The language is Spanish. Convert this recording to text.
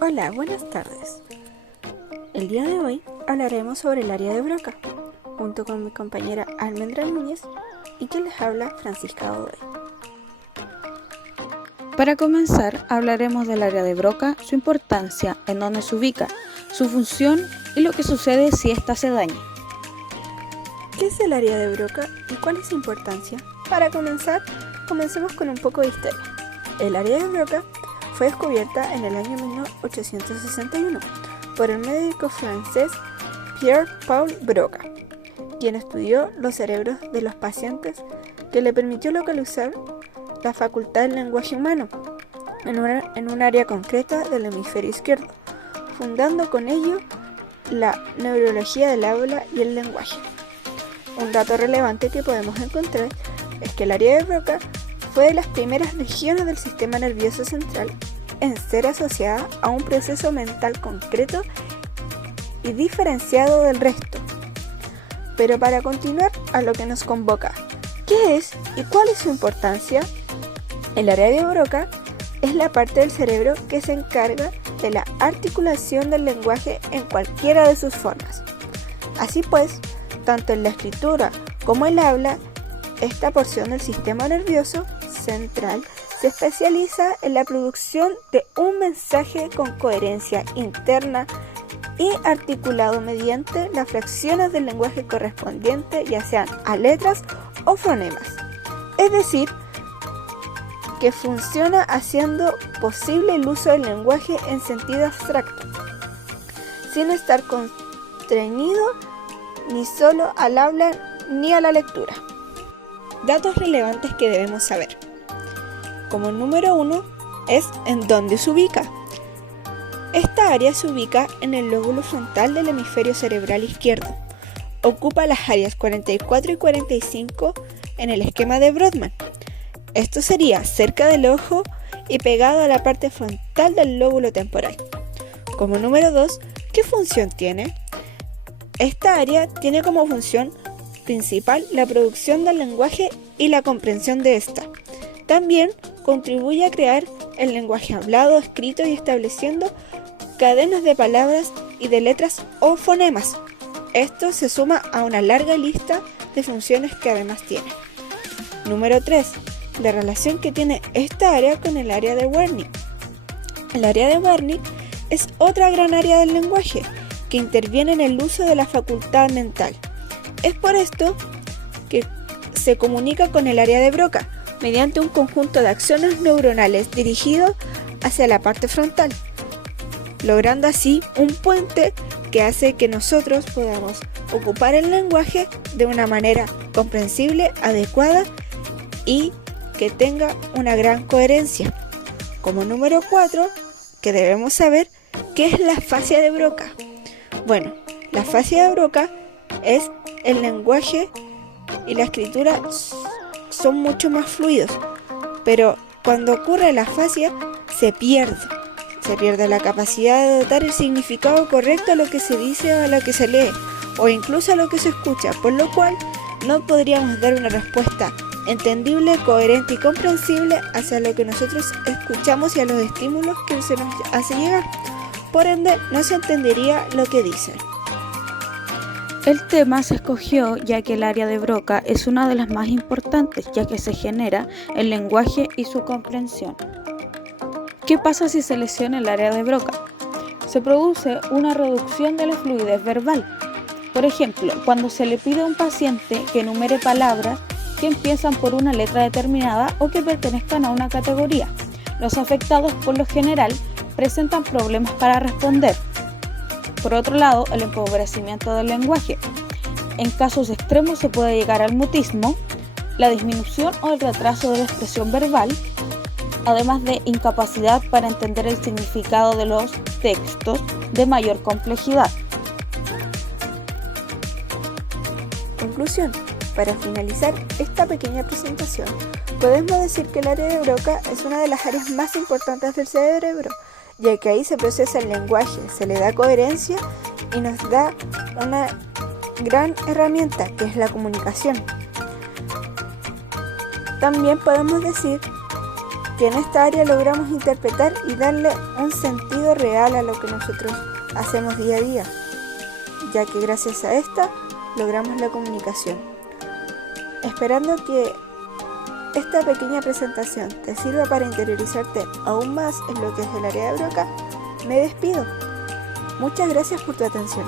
Hola, buenas tardes. El día de hoy hablaremos sobre el área de Broca, junto con mi compañera Almendra Núñez y que les habla Francisca Godoy. Para comenzar, hablaremos del área de Broca, su importancia, en dónde se ubica, su función y lo que sucede si ésta se daña. ¿Qué es el área de Broca y cuál es su importancia? Para comenzar, comencemos con un poco de historia. El área de Broca fue descubierta en el año 1861 por el médico francés Pierre-Paul Broca, quien estudió los cerebros de los pacientes, que le permitió localizar la facultad del lenguaje humano en un área concreta del hemisferio izquierdo, fundando con ello la neurología del habla y el lenguaje. Un dato relevante que podemos encontrar es que el área de Broca fue de las primeras regiones del sistema nervioso central en ser asociada a un proceso mental concreto y diferenciado del resto. Pero para continuar a lo que nos convoca, ¿qué es y cuál es su importancia? El área de Broca es la parte del cerebro que se encarga de la articulación del lenguaje en cualquiera de sus formas. Así pues, tanto en la escritura como el habla, esta porción del sistema nervioso central se especializa en la producción de un mensaje con coherencia interna y articulado mediante las fracciones del lenguaje correspondiente, ya sean a letras o fonemas. Es decir, que funciona haciendo posible el uso del lenguaje en sentido abstracto, sin estar constreñido ni solo al habla ni a la lectura. Datos relevantes que debemos saber. Como número 1 es en dónde se ubica. Esta área se ubica en el lóbulo frontal del hemisferio cerebral izquierdo. Ocupa las áreas 44 y 45 en el esquema de Brodmann. Esto sería cerca del ojo y pegado a la parte frontal del lóbulo temporal. Como número 2, ¿qué función tiene? Esta área tiene como función principal la producción del lenguaje y la comprensión de ésta. También contribuye a crear el lenguaje hablado, escrito y estableciendo cadenas de palabras y de letras o fonemas. Esto se suma a una larga lista de funciones que además tiene. Número 3. La relación que tiene esta área con el área de Wernicke. El área de Wernicke es otra gran área del lenguaje que interviene en el uso de la facultad mental. Es por esto que se comunica con el área de Broca mediante un conjunto de acciones neuronales dirigidos hacia la parte frontal, logrando así un puente que hace que nosotros podamos ocupar el lenguaje de una manera comprensible, adecuada y que tenga una gran coherencia. Como número 4, que debemos saber, ¿qué es la fascia de Broca? Bueno, la fascia de Broca es el lenguaje y la escritura son mucho más fluidos, pero cuando ocurre la fascia se pierde la capacidad de dotar el significado correcto a lo que se dice o a lo que se lee, o incluso a lo que se escucha, por lo cual no podríamos dar una respuesta entendible, coherente y comprensible hacia lo que nosotros escuchamos y a los estímulos que se nos hace llegar. Por ende, no se entendería lo que dicen. El tema se escogió ya que el área de Broca es una de las más importantes, ya que se genera el lenguaje y su comprensión. ¿Qué pasa si se lesiona el área de Broca? Se produce una reducción de la fluidez verbal. Por ejemplo, cuando se le pide a un paciente que enumere palabras que empiezan por una letra determinada o que pertenezcan a una categoría, los afectados por lo general presentan problemas para responder. Por otro lado, el empobrecimiento del lenguaje. En casos extremos se puede llegar al mutismo, la disminución o el retraso de la expresión verbal, además de incapacidad para entender el significado de los textos de mayor complejidad. Conclusión. Para finalizar esta pequeña presentación, podemos decir que el área de Broca es una de las áreas más importantes del cerebro, ya que ahí se procesa el lenguaje, se le da coherencia y nos da una gran herramienta que es la comunicación. También podemos decir que en esta área logramos interpretar y darle un sentido real a lo que nosotros hacemos día a día, ya que gracias a esta logramos la comunicación. Esperando que esta pequeña presentación te sirva para interiorizarte aún más en lo que es el área de Broca, me despido. Muchas gracias por tu atención.